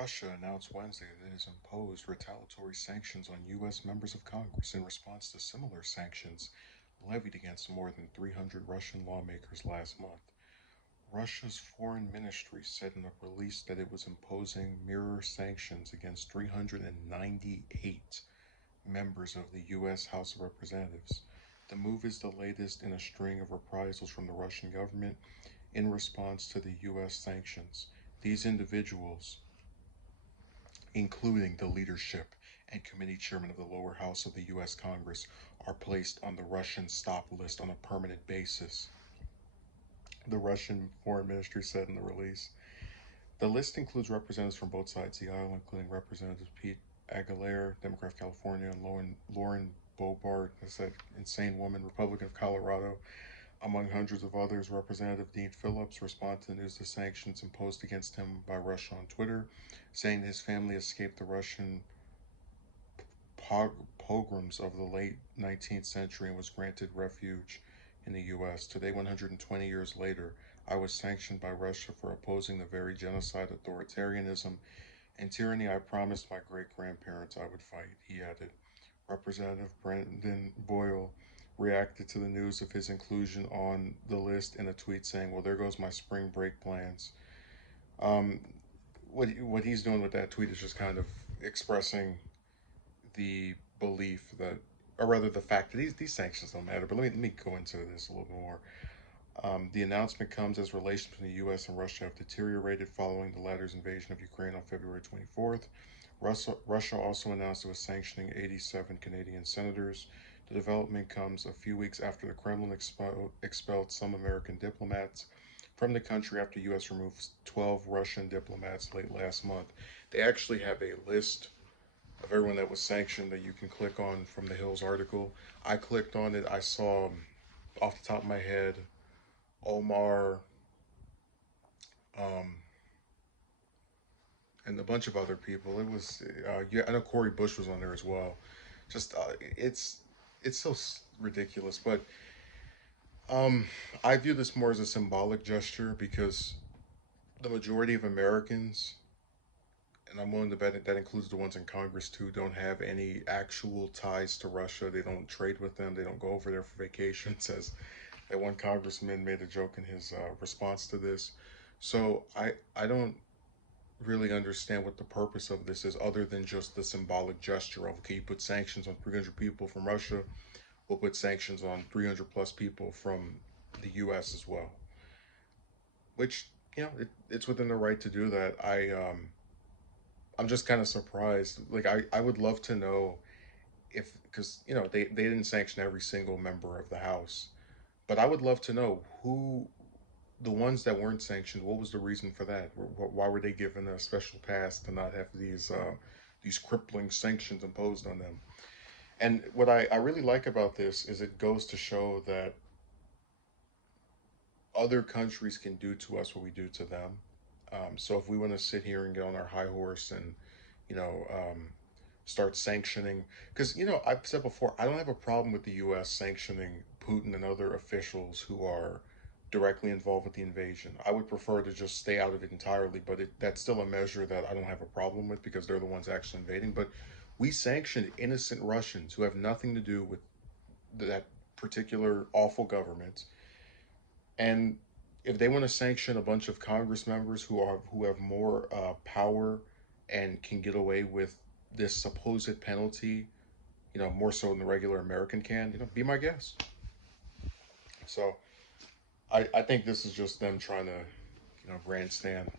Russia announced Wednesday that it has imposed retaliatory sanctions on U.S. members of Congress in response to similar sanctions levied against more than 300 Russian lawmakers last month. Russia's foreign ministry said in a release that it was imposing mirror sanctions against 398 members of the U.S. House of Representatives. The move is the latest in a string of reprisals from the Russian government in response to the U.S. sanctions. These individuals, including the leadership and committee chairman of the lower house of the U.S. Congress, are placed on the Russian stop list on a permanent basis, the Russian Foreign Ministry said in the release. The list includes representatives from both sides of the aisle, including Representatives Pete Aguilar, Democrat of California, and Lauren Boebert, that's that insane woman, Republican of Colorado, among hundreds of others. Representative Dean Phillips responded to the news of the sanctions imposed against him by Russia on Twitter, saying his family escaped the Russian pogroms of the late 19th century and was granted refuge in the U.S. Today, 120 years later, I was sanctioned by Russia for opposing the very genocide, authoritarianism, and tyranny I promised my great-grandparents I would fight, he added. Representative Brendan Boyle reacted to the news of his inclusion on the list in a tweet saying, "Well, there goes my spring break plans." Um, what he's doing with that tweet is just kind of expressing the belief that, or rather the fact that these sanctions don't matter. But let me go into this a little bit more. The announcement comes as relations between the U.S. and Russia have deteriorated following the latter's invasion of Ukraine on February 24th. Russia also announced it was sanctioning 87 Canadian senators. The development comes a few weeks after the Kremlin expelled some American diplomats from the country after the U.S. removed 12 Russian diplomats late last month. They actually have a list of everyone that was sanctioned that you can click on from the Hills article. I clicked on it. I saw, off the top of my head, Omar, um, and a bunch of other people. It was, yeah, I know Corey Bush was on there as well. Just, it's so ridiculous. But um, I view this more as a symbolic gesture because the majority of Americans, and I'm willing to bet that includes the ones in Congress too, don't have any actual ties to Russia. They don't trade with them. They don't go over there for vacations, as that one congressman made a joke in his response to this. So I don't really understand what the purpose of this is other than just the symbolic gesture of, okay, you put sanctions on 300 people from Russia, we'll put sanctions on 300 plus people from the US as well, which, it's within the right to do that. I'm just kind of surprised. Like, I would love to know if, because they didn't sanction every single member of the House, but I would love to know who, the ones that weren't sanctioned, what was the reason for that? Why were they given a special pass to not have these crippling sanctions imposed on them? And what I really like about this is it goes to show that other countries can do to us what we do to them. So if we want to sit here and get on our high horse and, you know, um, start sanctioning, because, I've said before, I don't have a problem with the U.S. sanctioning Putin and other officials who are directly involved with the invasion. I would prefer to just stay out of it entirely, but that's still a measure that I don't have a problem with because they're the ones actually invading. But we sanctioned innocent Russians who have nothing to do with that particular awful government. And if they want to sanction a bunch of Congress members who have more power and can get away with this supposed penalty, more so than the regular American can, be my guest. So I think this is just them trying to, grandstand.